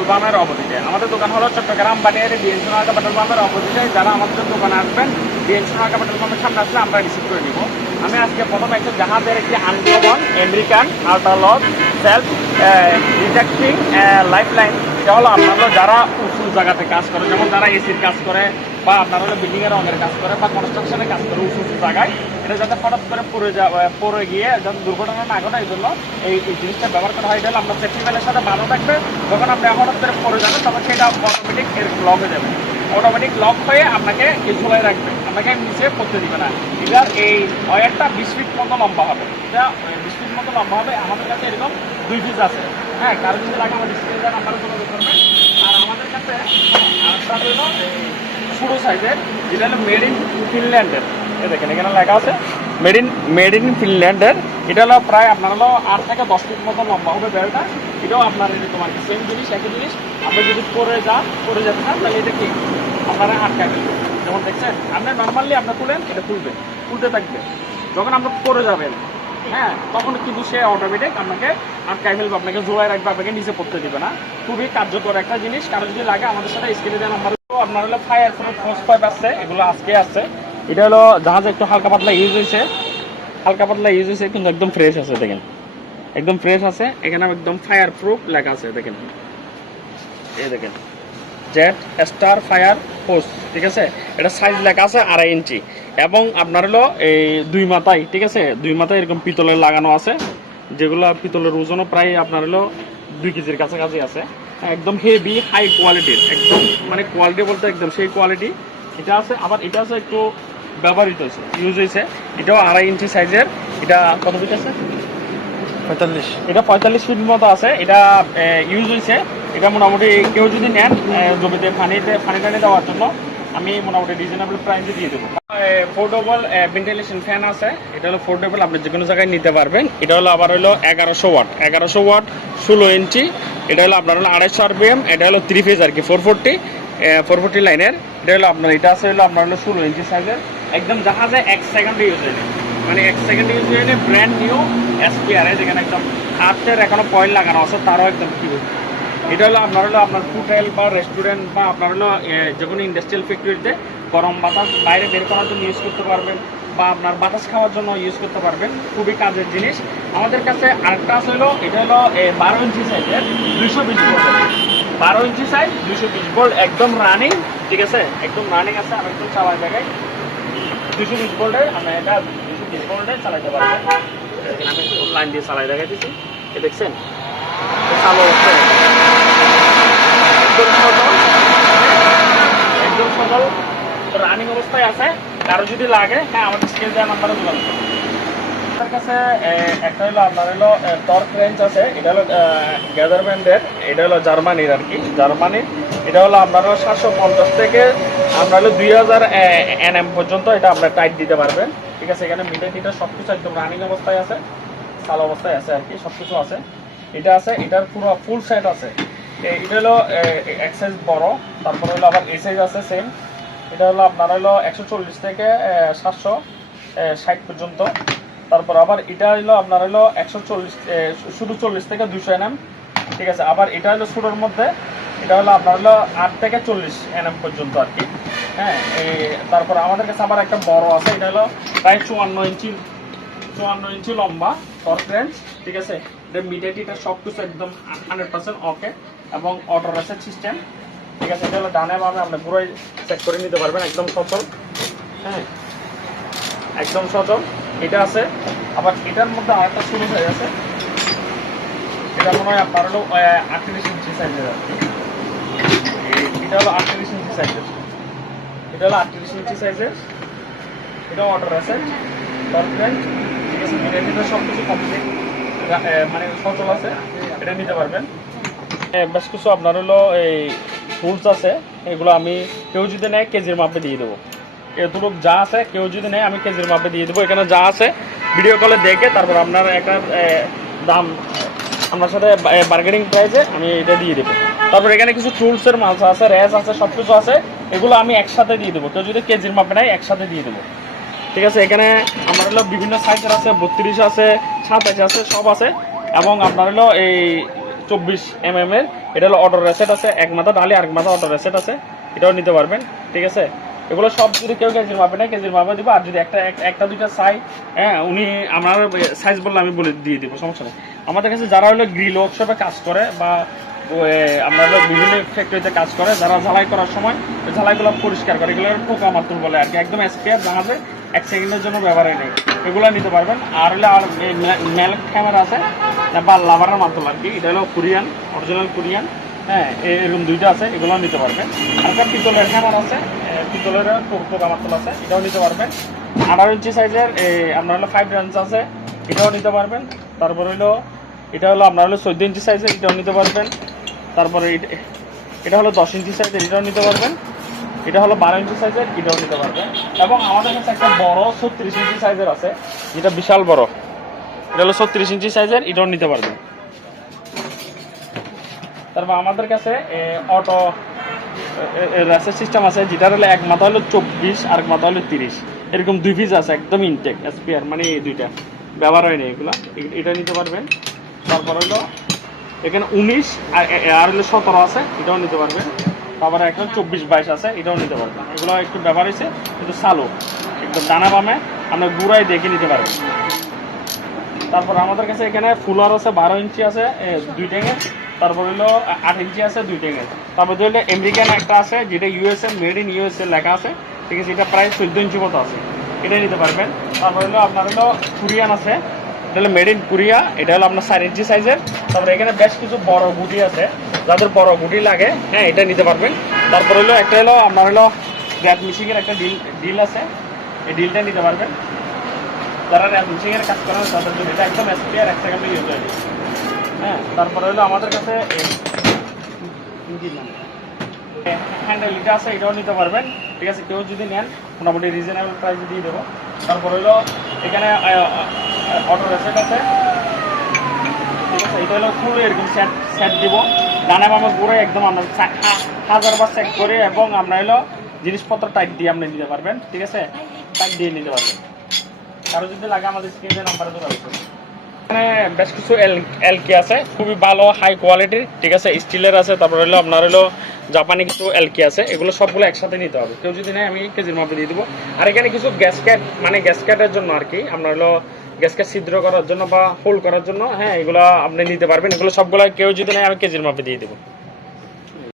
Petrol পাম্পের অপোজিটে। আমাদের দোকান হলো চট্টগ্রাম বানিয়ারি বিএন সোনারগাঁ পেট্রোল পাম্পের অপোজিটে। যারা আমাদের দোকানে আসবেন বিএন সোনারগাঁ পেট্রোল পাম্পের সামনে আসলে আমরা রিসিভ করে নিব। আমি আজকে প্রথমে একটা জাহাজের একটি uncommon American ultralock self rejecting life line. এটা হলো আপনার যারা উঁচু জায়গাতে কাজ করে, যেমন যারা এসির কাজ করে বা আপনার হলো বিল্ডিংয়ের রঙের কাজ করে বা কনস্ট্রাকশনের কাজ করে উঁচু উঁচু জায়গায়, এটা যাতে হঠাৎ করে পড়ে গিয়ে যাতে দুর্ঘটনা না ঘটে, এই জন্য এই জিনিসটা ব্যবহার করা হয়। আপনার সেফটি বেলের সাথে বাঁধা থাকবে। যখন আপনি হঠাৎ করে পড়ে যাবেন তখন সেটা অটোমেটিক লক হয়ে যাবে। অটোমেটিক লক হয়ে আপনাকে ঝুলাই রাখবে, আপনাকে নিচে পড়তে দিবে না। এটার এই ওয়্যারটা 20 ফিট মতো লম্বা হবে। এটা 20 ফিট মতো লম্বা হবে। আমাদের কাছে এরকম 2 পিস আছে। হ্যাঁ, কারো যদি লাগে আমাদের স্ক্রিনে নাম্বারে যোগাযোগ করবেন। আর আমাদের কাছে আরেকটা হলো ছোটো সাইজের, যেটা হলো মেড ইন ফিনল্যান্ডের। এই দেখেন এখানে লেখা আছে মেড ইন ফিনল্যান্ডের। এটা হলো প্রায় আপনার হলো 8 থেকে 10 ফিট মতো লম্বা হবে বেলটা। এটাও আপনার এরকম আর কি সেম জিনিস, একই জিনিস। আপনি যদি পড়ে যাবেন না, তাহলে এটা কি আপনারা আটকায় ফেলবেন। যেমন দেখছেন, আপনি নর্মালি আপনার খুলেন, এটা খুলতে থাকবে। যখন আপনি পড়ে যাবেন, হ্যাঁ, তখন কিন্তু সে অটোমেটিক আপনাকে আটকায় ফেলবে, আপনাকে জোড়ায় রাখবে, আপনাকে নিচে পড়তে দিবে না। খুবই কার্যকর একটা জিনিস। কারো যদি লাগে আমাদের সাথে স্ক্রিনে দেওয়া নাম্বার। আপনার হলো ফায়ার প্রুফ হোস পাইপ আছে, এগুলো আজকে আছে। এটা হলো জাহাজে একটু হালকা পাতলা ইউজ হয়েছে, কিন্তু একদম ফ্রেশ আছে। দেখেন একদম ফ্রেশ আছে। এখানে একদম ফায়ার প্রুফ লেখা আছে। দেখেন এই দেখেন জেট স্টার ফায়ার হোস, ঠিক আছে। এটা সাইজ লেখা আছে 2.5 ইঞ্চি এবং আপনার হলো এই 2 মাথায়, ঠিক আছে, 2 মাথায় এরকম পিতলের লাগানো আছে, যেগুলো পিতলের ওজনও প্রায় আপনার হলো 2 কেজির কাছাকাছি আছে। একদম হেভি হাই কোয়ালিটির, একদম মানে কোয়ালিটি বলতে একদম সেই কোয়ালিটি এটা আছে। আবার এটা আছে একটু ব্যবহৃত হয়েছে, ইউজ হয়েছে। এটাও 2.5 ইঞ্চি সাইজের। এটা কত ফিট আছে? 45। এটা 45 ফিট মতো আছে। এটা ইউজ হয়েছে। এটা মোটামুটি কেউ যদি নেন জমিতে পানি টানি দেওয়ার জন্য, আমি মোটামুটি রিজনেবল প্রাইসে দিয়ে দেবো। ফোর্ডেবল ভেন্টিলেশন ফ্যান আছে। এটা হলো ফোর্ডেবল, আপনি যে কোনো জায়গায় নিতে পারবেন। এটা হলো আবার হলো 1100 ওয়াট 16 ইঞ্চি। এটা হলো আপনার হলো 250 RPM। এটা হলো 3 ফেজ আর কি, 440 লাইনের। এটা হলো আপনার, এটা আছে হলো আপনার হলো 16 ইঞ্চি সাইজের। একদম জাহাজে 1 সেকেন্ডে ইউজ হয়ে যায়, মানে 1 সেকেন্ডে ইউজ হয়ে যায়। ব্র্যান্ড নিউ SPR, যেখানে একদম আর্থের এখনো পয়েন্ট লাগানো আছে, তারও একদম কি। এটা হলো আপনার হোটেল বা রেস্টুরেন্ট বা আপনার হলো যে কোনো ইন্ডাস্ট্রিয়াল ফ্যাক্টরিতে গরম বাতাস বাইরে বের করার জন্য ইউজ করতে পারবেন, বা আপনার বাতাস খাওয়ার জন্য ইউজ করতে পারবেন। খুবই কাজের জিনিস। আমাদের কাছে আরেকটা আছে হলো, এটা হলো 12 ইঞ্চি সাইজের 220 ভোল্ট। 12 ইঞ্চি সাইজ 220 ভোল্ট, একদম রানিং, ঠিক আছে, একদম রানিং আছে। আমি একদম চালাই জায়গায় 220 ভোল্টের, আমরা এটা 220 ভোল্টে চালাইতে পারবেন। আমি একটু লাইন দিয়ে চালাই দেখাইতেছি। এ দেখছেন চালু হচ্ছে, একদম সকাল রানিং অবস্থায় আছে। কারো যদি লাগে, হ্যাঁ, আমাদের স্ক্রিনে দেওয়া নাম্বারে যোগাযোগ করুন। আমাদের কাছে একটা হলো আপনার হলো টর্ক রেঞ্জ আছে। এটা হলো গ্যাদার ব্র্যান্ডের, এটা হলো জার্মানির আর কি, জার্মানির। এটা হলো আপনার 750 থেকে আমরা হলো 2000 NM পর্যন্ত এটা আপনার টাইট দিতে পারবেন, ঠিক আছে। এখানে মিটার সব কিছু একদম রানিং অবস্থায় আছে, চালু অবস্থায় আছে আর কি, সব কিছু আছে। এটা আছে, এটার পুরো ফুল সেট আছে। এটা হলো এক সাইজ বড়, তারপরে হলো আবার এই সাইজ আছে সেম। এটা হলো আপনার হলো 140 থেকে 760 পর্যন্ত। তারপর আবার এটা হলো আপনার হলো 140 শুধু 40 থেকে 200 NM, ঠিক আছে। আবার এটা হলো ছোটোর মধ্যে, এটা হলো আপনার হলো 8 থেকে 40 NM পর্যন্ত আর কি, হ্যাঁ। তারপর আমাদের কাছে আবার একটা বড় আছে। এটা হলো প্রায় 54 ইঞ্চি লম্বা টর্ক রেঞ্জ, ঠিক আছে। এটা মিডিয়াটিটা সব কিছু একদম 100% ওকে এবং অটো রেসেট সিস্টেম, ঠিক আছে। এটা হলো ডানে বামে আপনি পুরোই চেক করে নিতে পারবেন, একদম সচল, হ্যাঁ, একদম সচল। এটা আছে। আবার এটার মধ্যে আরেকটা ছোটো সাইজ আছে। এটা মনে হয় আপনার হলো 38 ইঞ্চি সাইজের আর কি। এটা হলো 38 ইঞ্চি সাইজের, এটা হলো 38 ইঞ্চি সাইজের। এটা অটো রেসেট টর্ক রেঞ্জ, ঠিক আছে। মিডিয়াটিটা সব কিছু কমপ্লিট, মানে সচল আছে, এটা নিতে পারবেন। বেশ কিছু আপনার হলো এই টুলস আছে, এগুলো আমি কেউ যদি নেয় কেজির মাপে দিয়ে দেবো। এতটুকু যা আছে কেউ যদি নেয় আমি কেজির মাপে দিয়ে দেবো। এখানে যা আছে ভিডিও কলে দেখে তারপর আপনার একটা দাম আমার সাথে বার্গেনিং প্রাইসে আমি এটা দিয়ে দেবো। তারপর এখানে কিছু টুলসের মাল আছে, র্যাস আছে, সব কিছু আছে। এগুলো আমি একসাথে দিয়ে দেবো, কেউ যদি কেজির মাপে নেয় একসাথে দিয়ে দেবো, ঠিক আছে। এখানে আমার হলো বিভিন্ন সাইজের আছে, 32 আছে, 27 আছে, সব আছে। এবং আপনার হলো এই 24 mm এর। এটা হলো অটো রেসেট আছে, এক মাথা ডালি আরেক মাথা অটো রেসেট আছে, এটাও নিতে পারবেন। ঠিক আছে, এগুলো সব যদি কেউ কেজির মাপে নেয় কেজির মাপে দিব, আর যদি একটা দুইটা সাইজ, হ্যাঁ উনি আমার সাইজ বললে আমি বলে দিয়ে দিব, সমস্যা নেই। আমাদের কাছে যারা হলো গ্রিল ওয়ার্কশপে কাজ করে বা আমরা হলো বিভিন্ন ফ্যাক্টরিতে কাজ করে, যারা ঝালাই করার সময় ওই ঝালাইগুলো পরিষ্কার করে, এগুলো পোকা মাতুল বলে আর কি, একদম স্পেয়ার জাহাজে 1 সেকেন্ডের জন্য ব্যবহারে নেই, এগুলো নিতে পারবেন। আর হলে আর মেল ক্যামেরা আছে বা লাভারের মাতুল আর কি, এটা হলো কোরিয়ান, অরিজিনাল কোরিয়ান, হ্যাঁ এরকম দুইটা আছে, এগুলো নিতে পারবেন। আর একটা পিতলের হ্যামার আছে, পিতলের পোকা মাতুল আছে, এটাও নিতে পারবেন। 18 ইঞ্চি সাইজের আপনার হলো 5 রেঞ্জ আছে, এটাও নিতে পারবেন। তারপর হলো এটা হলো আপনার হলো 14 ইঞ্চি সাইজের, এটাও নিতে পারবেন। তারপরে এটা হলো 10 ইঞ্চি সাইজের, এটাও নিতে পারবেন। এটা হলো 12 ইঞ্চি সাইজের, এটাও নিতে পারবেন। এবং আমাদের কাছে একটা বড় 36 ইঞ্চি সাইজের আছে, যেটা বিশাল বড়, এটা হলো 36 ইঞ্চি সাইজের, এটাও নিতে পারবেন। তারপর আমাদের কাছে অটো রেসেট সিস্টেম আছে, যেটা হলো এক মাথা হলো 24 আর এক মাথা হলো 30, এরকম 2 পিস আছে, একদম ইনটেক স্পেয়ার, মানে এই দুইটা ব্যবহার হয়নি এগুলো, এটা নিতে পারবেন। তারপর হলো এখানে 19 আর হলো 17 আছে, এটাও নিতে পারবেন। তারপরে একটা 24-22 আছে, এটাও নিতে পারবেন। এগুলো একটু ব্যবহার হয়েছে কিন্তু চালু, একদম ডানা বামে আমরা গুড়াই দেখে নিতে পারবেন। তারপর আমাদের কাছে এখানে ফুলার আছে, 12 ইঞ্চি আছে 2 ট্যাঙের। তারপর হলো 8 ইঞ্চি আছে 2 ট্যাঙের। তারপর হলো আমেরিকান একটা আছে, যেটা ইউএসএ, মেড ইন ইউএসএ লেখা আছে, ঠিক আছে, এটা প্রায় 14 ইঞ্চি মতো আছে, এটাই নিতে পারবেন। তারপর হলো আপনার হলো কোরিয়ান আছে, এটা হলো মেড ইন কোরিয়া, এটা হলো আপনার 4 ইঞ্চি সাইজের। তারপরে এখানে বেশ কিছু বড় গুটি আছে, যাদের বড় গুটি লাগে, হ্যাঁ এটা নিতে পারবেন। তারপর হলো একটা হলো আপনার হলো গ্যাপ মিশিংয়ের একটা ডিল আছে, এই ডিলটা নিতে পারবেন। যারা র্যাপ মিশিংয়ের কাজ করেন তাদের জন্য এটা একদম স্পেয়ার, 1 সেকেন্ডে ইউজ হয়ে যায়। হ্যাঁ, তারপরে হলো আমাদের কাছে হ্যান্ডেল এটা আছে, এটাও নিতে পারবেন। ঠিক আছে, কেউ যদি নেন মোটামুটি রিজনেবল প্রাইসে দিয়ে দেবো। তারপর হলো এখানে অটো রেসেট আছে, ঠিক আছে, এটা হলো ফুল এরকম সেট দিব, ডানে বামে ঘুরে একদম আমরা 1000 বার চেক করে, এবং আমরা হলো জিনিসপত্র টাইট দিয়ে আপনি নিতে পারবেন। ঠিক আছে, টাইট দিয়ে নিতে পারবেন। কারো যদি লাগে আমাদের স্ক্রিনে নাম্বারে যোগাযোগ করুন। এখানে বেশ কিছু এলকি আছে, খুবই ভালো হাই কোয়ালিটির, ঠিক আছে, স্টিলের আছে। তারপর হলো আপনার হলো জাপানি কিছু এলকি আছে, এগুলো সবগুলো একসাথে নিতে হবে। কেউ যদি নেয় আমি কেজির মাপে দিয়ে দেবো। আর এখানে কিছু গ্যাসকেট, মানে গ্যাসকেটের জন্য আর কি, আপনার হলো গ্যাসকেট ছিদ্র করার জন্য বা হোল্ড করার জন্য, হ্যাঁ এগুলো আপনি নিতে পারবেন। এগুলো সবগুলো কেউ যদি নেয় আমি কেজির মাপে দিয়ে দেবো।